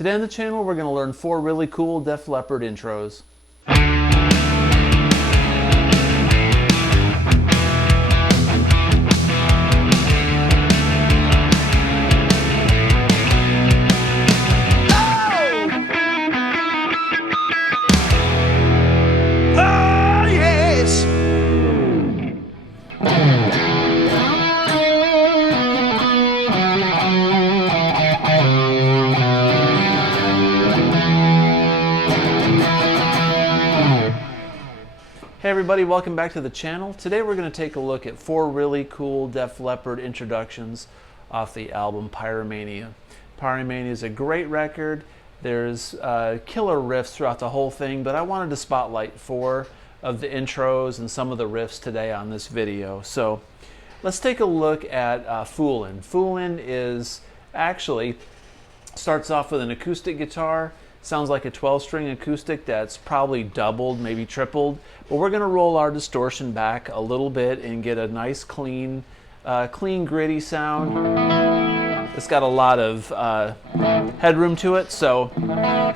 Today on the channel we're going to learn 4 really cool Def Leppard intros. Hey everybody, welcome back to the channel. Today we're going to take a look at 4 really cool Def Leppard introductions off the album Pyromania. Pyromania is a great record. There's killer riffs throughout the whole thing, but I wanted to spotlight 4 of the intros and some of the riffs today on this video. So let's take a look at Foolin'. Foolin' is actually starts off with an acoustic guitar. Sounds like a 12-string acoustic that's probably doubled, maybe tripled. But we're going to roll our distortion back a little bit and get a nice clean, gritty sound. It's got a lot of headroom to it. So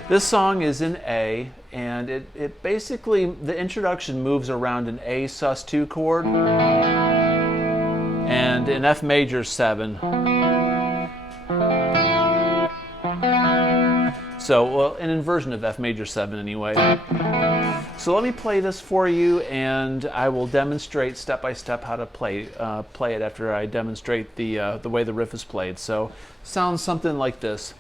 this song is in A, and it basically, the introduction moves around an A sus2 chord and an F major 7. So, well, an inversion of F major 7 anyway. So let me play this for you, and I will demonstrate step by step how to play it after I demonstrate the way the riff is played. So, sounds something like this.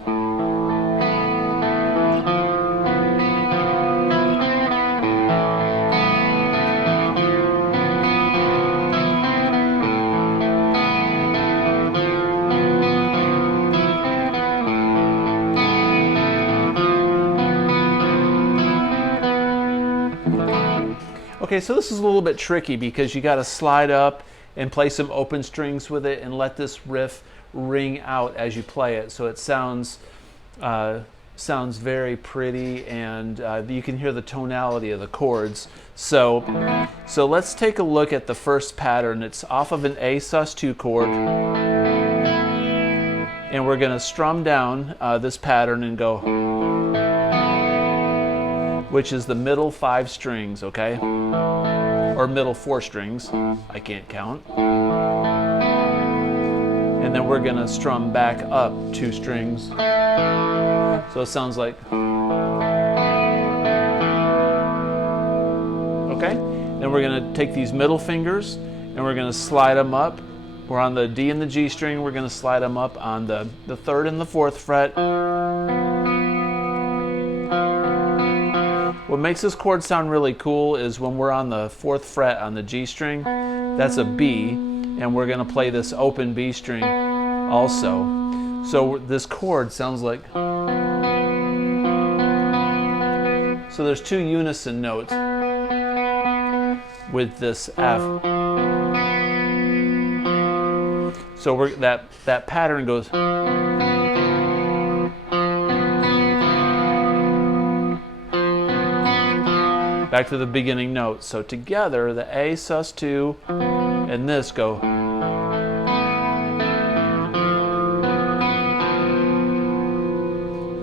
Okay, so this is a little bit tricky because you got to slide up and play some open strings with it and let this riff ring out as you play it, so it sounds very pretty, and you can hear the tonality of the chords. So let's take a look at the first pattern. It's off of an A sus2 chord, and we're going to strum down this pattern and go, which is the middle 5 strings, okay? Or middle 4 strings, I can't count. And then we're gonna strum back up 2 strings. So it sounds like, okay? Then we're gonna take these middle fingers and we're gonna slide them up. We're on the D and the G string, we're gonna slide them up on the 3rd and the 4th fret. What makes this chord sound really cool is when we're on the 4th fret on the G string, that's a B, and we're going to play this open B string also. So this chord sounds like, so there's 2 unison notes with this F. So that pattern goes, back to the beginning note. So together, the A sus2 and this go.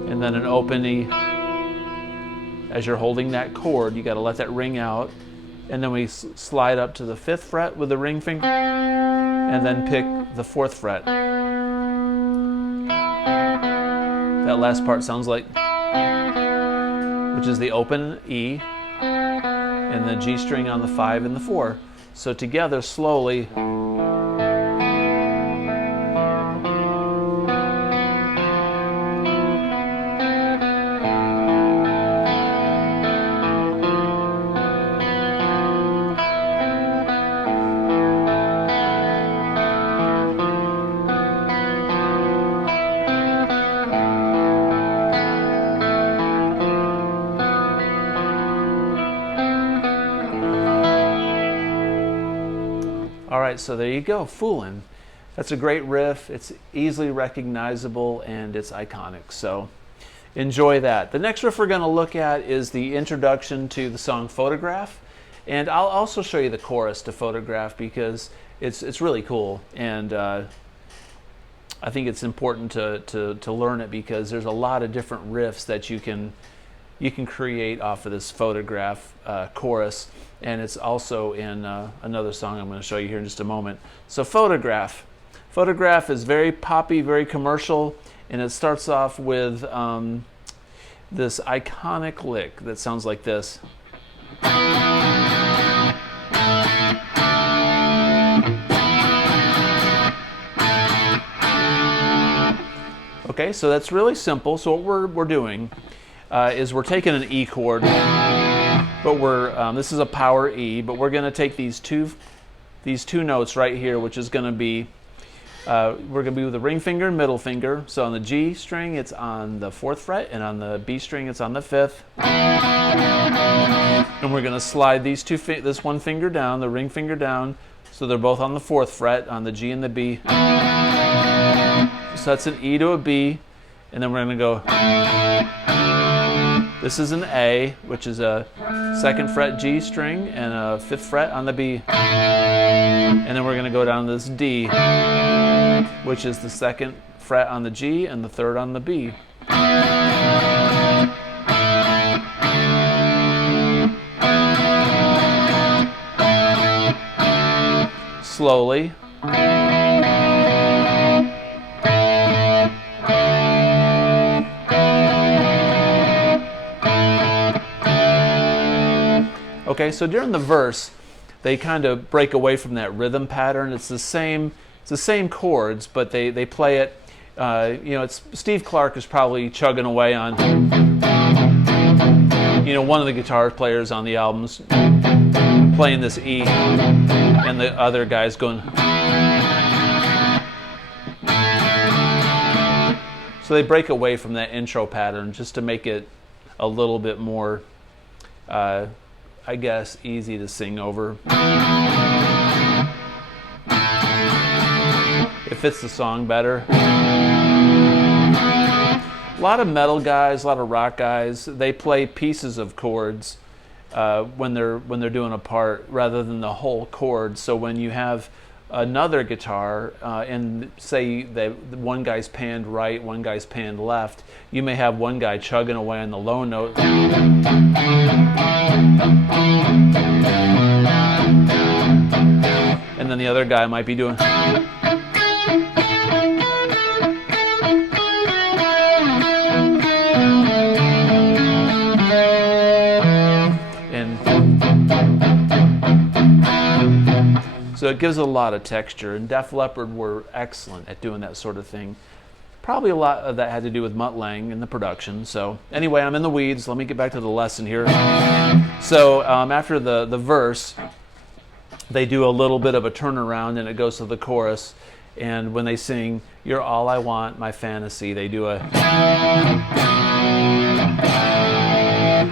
And then an open E. As you're holding that chord, you got to let that ring out. And then we slide up to the 5th fret with the ring finger, and then pick the 4th fret. That last part sounds like, which is the open E, and the G string on the 5 and the 4. So together, slowly. Alright, so there you go, Foolin'. That's a great riff, it's easily recognizable, and it's iconic, so enjoy that. The next riff we're going to look at is the introduction to the song Photograph, and I'll also show you the chorus to Photograph because it's really cool, and I think it's important to learn it because there's a lot of different riffs that you can create off of this Photograph chorus, and it's also in another song I'm going to show you here in just a moment. So Photograph is very poppy, very commercial, and it starts off with this iconic lick that sounds like this. Okay, so that's really simple. So what we're doing is we're taking an E chord, but this is a power E, but we're going to take these two notes right here, which is going to be we're going to be with the ring finger and middle finger. So on the G string, it's on the 4th fret, and on the B string, it's on the 5th. And we're going to slide this one finger down, the ring finger down, so they're both on the 4th fret on the G and the B. So that's an E to a B, and then we're going to go. This is an A, which is a 2nd fret G string and a 5th fret on the B. And then we're going to go down to this D, which is the 2nd fret on the G and the 3rd on the B. Slowly. Okay, so during the verse, they kind of break away from that rhythm pattern. It's the same chords, but they play it. It's Steve Clark is probably chugging away on. One of the guitar players on the album's playing this E, and the other guy's going. So they break away from that intro pattern just to make it a little bit more, I guess, easy to sing over. It fits the song better. A lot of metal guys, a lot of rock guys, they play pieces of chords when they're doing a part rather than the whole chord. So when you have another guitar and say that one guy's panned right, one guy's panned left, you may have one guy chugging away on the low note. And then the other guy might be doing. So it gives a lot of texture, and Def Leppard were excellent at doing that sort of thing. Probably a lot of that had to do with Mutt Lange and the production. So anyway, I'm in the weeds. Let me get back to the lesson here. So after the verse, they do a little bit of a turnaround, and it goes to the chorus. And when they sing, "You're all I want, my fantasy," they do a,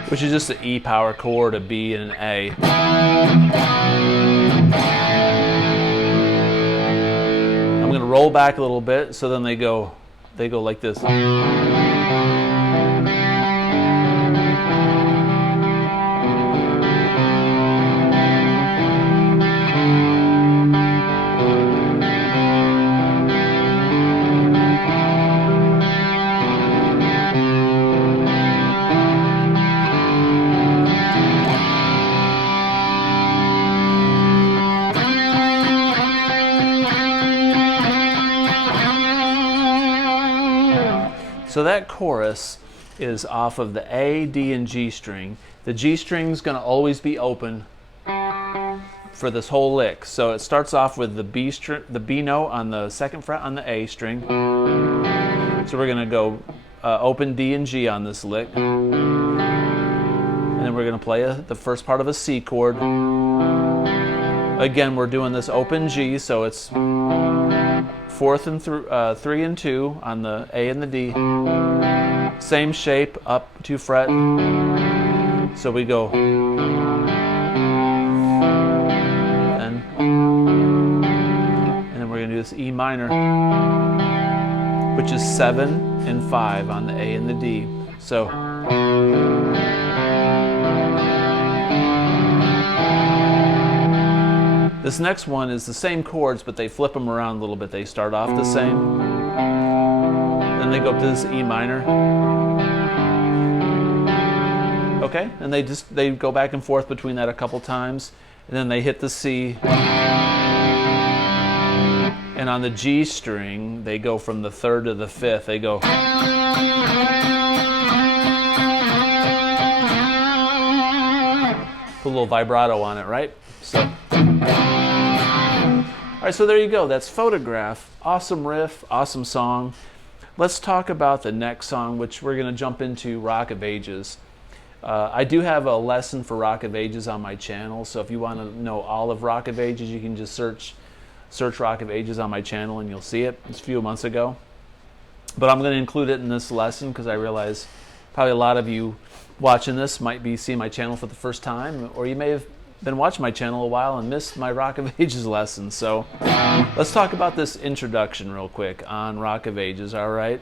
which is just an E power chord, a B, and an A. I'm going to roll back a little bit, so then they go like this. So that chorus is off of the A, D, and G string. The G string is going to always be open for this whole lick. So it starts off with the B note on the 2nd fret on the A string. So we're going to go open D and G on this lick. And then we're going to play the first part of a C chord. Again, we're doing this open G, so it's 4th and 3 and 2 on the A and the D. Same shape, up 2 fret. So we go. And then we're going to do this E minor, which is 7 and 5 on the A and the D. So. This next one is the same chords, but they flip them around a little bit. They start off the same. Then they go up to this E minor. Okay, and they go back and forth between that a couple times, and then they hit the C. And on the G string, they go from the 3rd to the 5th. They go. Put a little vibrato on it, right? So. All right, so there you go. That's Photograph. Awesome riff, awesome song. Let's talk about the next song, which we're going to jump into, Rock of Ages. I do have a lesson for Rock of Ages on my channel, so if you want to know all of Rock of Ages, you can just search Rock of Ages on my channel and you'll see it. It's a few months ago. But I'm going to include it in this lesson because I realize probably a lot of you watching this might be seeing my channel for the first time, or you may have been watching my channel a while and missed my Rock of Ages lesson. So let's talk about this introduction real quick on Rock of Ages, all right?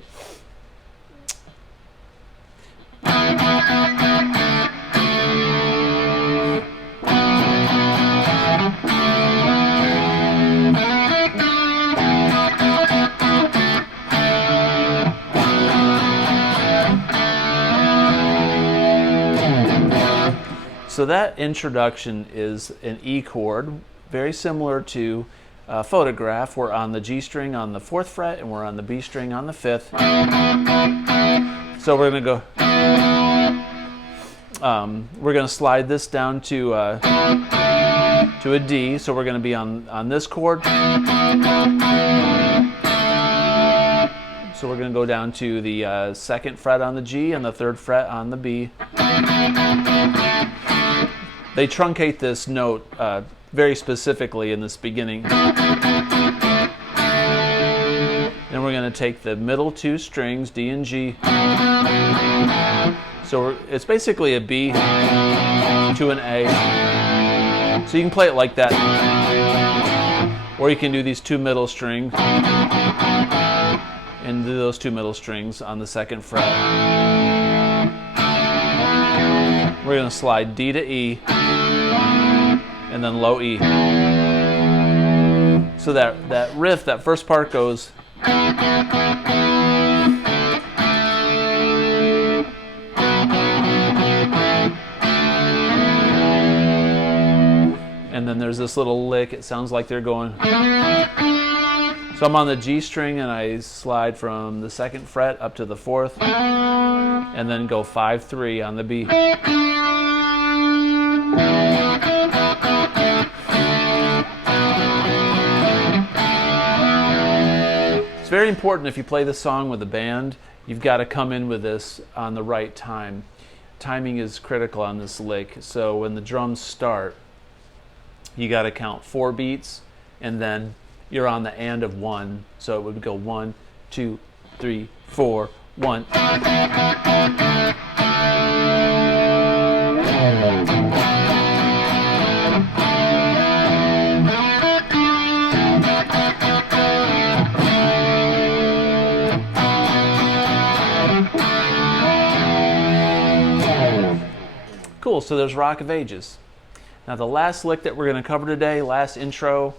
So that introduction is an E chord, very similar to Photograph. We're on the G string on the 4th fret, and we're on the B string on the 5th. So we're going to go. We're going to slide this down to a D. So we're going to be on this chord. So we're going to go down to the 2nd fret on the G and the 3rd fret on the B. They truncate this note very specifically in this beginning. Then we're going to take the middle 2 strings, D and G. So it's basically a B to an A. So you can play it like that. Or you can do these 2 middle strings and do those 2 middle strings on the 2nd fret. We're going to slide D to E and then low E. So that riff, that first part goes. And then there's this little lick. It sounds like they're going. So I'm on the G string and I slide from the 2nd fret up to the 4th and then go 5-3 on the B. It's very important if you play this song with a band, you've got to come in with this on the right time. Timing is critical on this lick. So when the drums start, you got to count 4 beats and then you're on the and of 1. So it would go 1, 2, 3, 4, 1. Cool, so there's Rock of Ages. Now the last lick that we're going to cover today, last intro,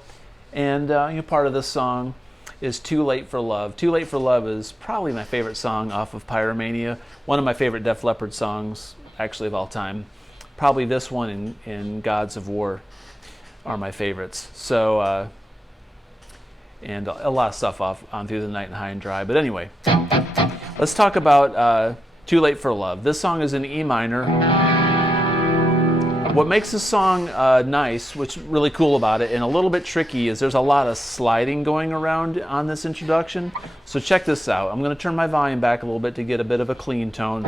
and part of this song is Too Late for Love. Too Late for Love is probably my favorite song off of Pyromania. One of my favorite Def Leppard songs, actually, of all time. Probably this one and Gods of War are my favorites. So, and a lot of stuff off on Through the Night and High and Dry. But anyway, let's talk about Too Late for Love. This song is in E minor. What makes this song nice, what's really cool about it, and a little bit tricky, is there's a lot of sliding going around on this introduction. So check this out. I'm going to turn my volume back a little bit to get a bit of a clean tone.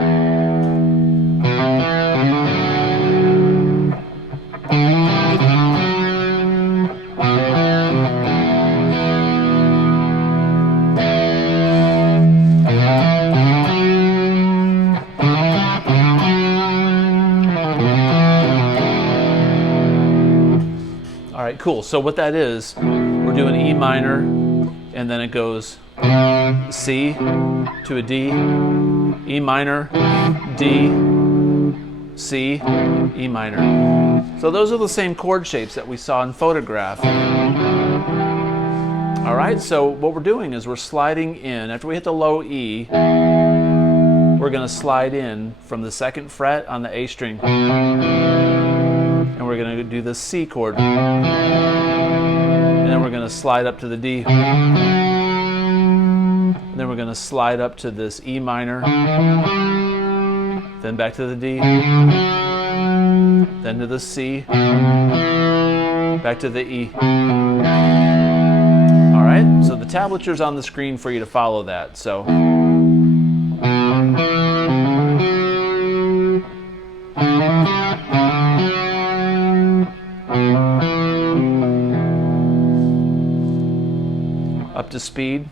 Cool, so what that is, we're doing E minor, and then it goes C to a D, E minor, D, C, E minor. So those are the same chord shapes that we saw in Photograph. All right, so what we're doing is we're sliding in. After we hit the low E, we're going to slide in from the 2nd fret on the A string. And we're going to do the C chord. And then we're going to slide up to the D. And then we're going to slide up to this E minor. Then back to the D. Then to the C. Back to the E. All right, so the tablature's on the screen for you to follow that. So up to speed.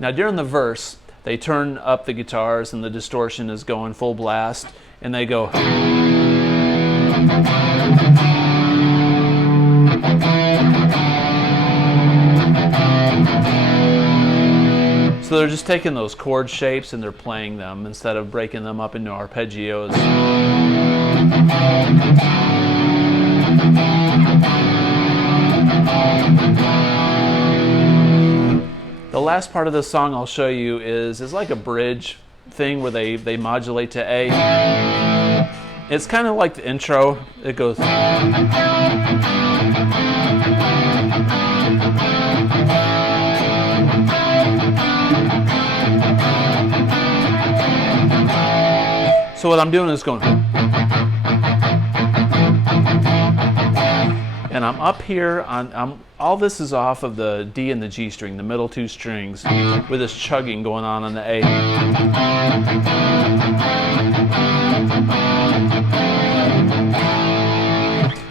Now during the verse, they turn up the guitars and the distortion is going full blast, and they go. So they're just taking those chord shapes and they're playing them instead of breaking them up into arpeggios. The last part of this song I'll show you is like a bridge thing where they modulate to A. It's kind of like the intro. It goes. So what I'm doing is going. And I'm up here on, all this is off of the D and the G string, the middle 2 strings, with this chugging going on the A.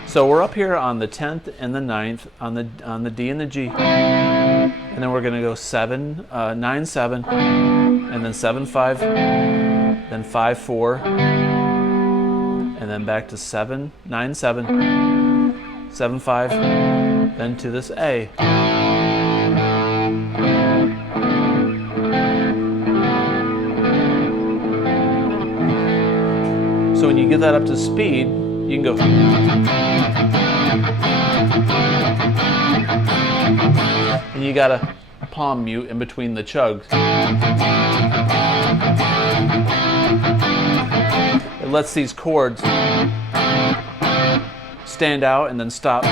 So we're up here on the 10th and the 9th, on the D and the G. And then we're going to go 7, 9, 7, and then 7, 5, then 5, 4, and then back to 7, 9, 7. 7, 5, then to this A. So when you get that up to speed, you can go. And you got a palm mute in between the chugs. It lets these chords stand out and then stop.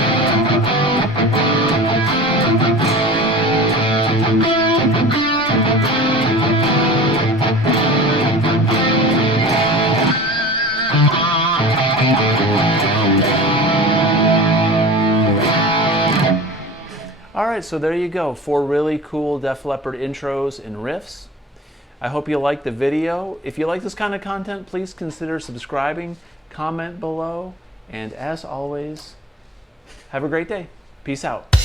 All right, so there you go. 4 really cool Def Leppard intros and riffs. I hope you liked the video. If you like this kind of content, please consider subscribing, comment below. And as always, have a great day. Peace out.